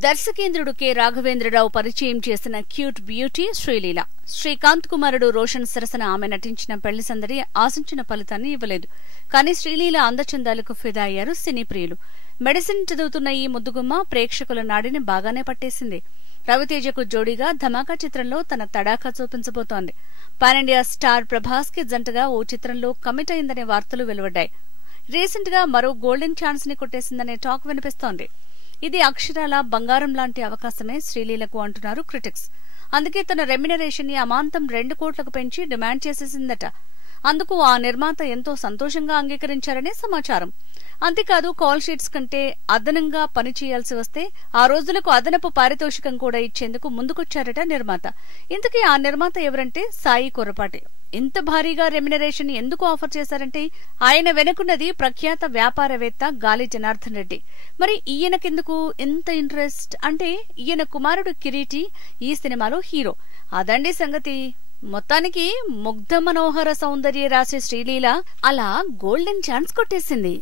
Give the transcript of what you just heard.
దర్శకేంద్రుడు K Raghavendra Rao పరిచయం చేసిన cute beauty Sreeleela. Srikanth కుమారుడు రోషన్ సరసన ఆమె నటించిన పెళ్లి సందడి ఆశించిన ఫలితాన్ని ఇవ్వలేదు. కానీ శ్రీలీల అందచందాలకు ఫిదా అయ్యారు సినీ ప్రియులు. మెడిసిన్ చదువుతున్న ఈ ముద్దుగుమ్మ ప్రేక్షకుల నాడిని బాగానే పట్టేసింది. రవితేజకు జోడీగా ధమాకా చిత్రంలో తన తడాఖా చూపించబోతోంది. పాన్ ఇండియా స్టార్ ప్రభాస్ కి జంటగా ఓ చిత్రంలో కమిట్ అయిందనే వార్తలు వెలువడ్డాయి. రీసెంట్ గా మరో గోల్డెన్ ఛాన్స్ ని కొట్టేసిందనే టాక్ వినిపిస్తోంది. ఇది అక్షరాల బంగారం లాంటి అవకాశమే శ్రీలీలకు అంటున్నారు క్రిటిక్స్. అందుకే తన రెమ్యునరేషన్ ని అమాంతం 2 కోట్లకు పెంచి డిమాండ్ చేసేసిందట. అందుకు ఆ నిర్మాత ఎంతో సంతోషంగా అంగీకరించారనే సమాచారం. అంతేకాదు, కాల్ షీట్స్ కంటే అదనంగా పని చేయాల్సి వస్తే ఆ రోజులకు అదనపు పారితోషికం కూడా ఇచ్చేందుకు ముందుకొచ్చారట నిర్మాత. ఇంతకీ ఆ నిర్మాత ఎవరంటే సాయి కొర్రపాటి. ఇంత భారీగా రెమ్యునరేషన్ ఎందుకు ఆఫర్ చేశారంటే ఆయన వెనుకున్నది ప్రఖ్యాత వ్యాపారవేత్త గాలి జనార్దన్ రెడ్డి. మరి ఈయనకెందుకు ఇంత ఇంట్రెస్ట్ అంటే ఈయన కుమారుడు కిరీటి ఈ సినిమాలో హీరో. అదండి సంగతి. మొత్తానికి ముగ్ధ మనోహర సౌందర్య రాశి శ్రీలీల అలా గోల్డెన్ ఛాన్స్ కొట్టేసింది.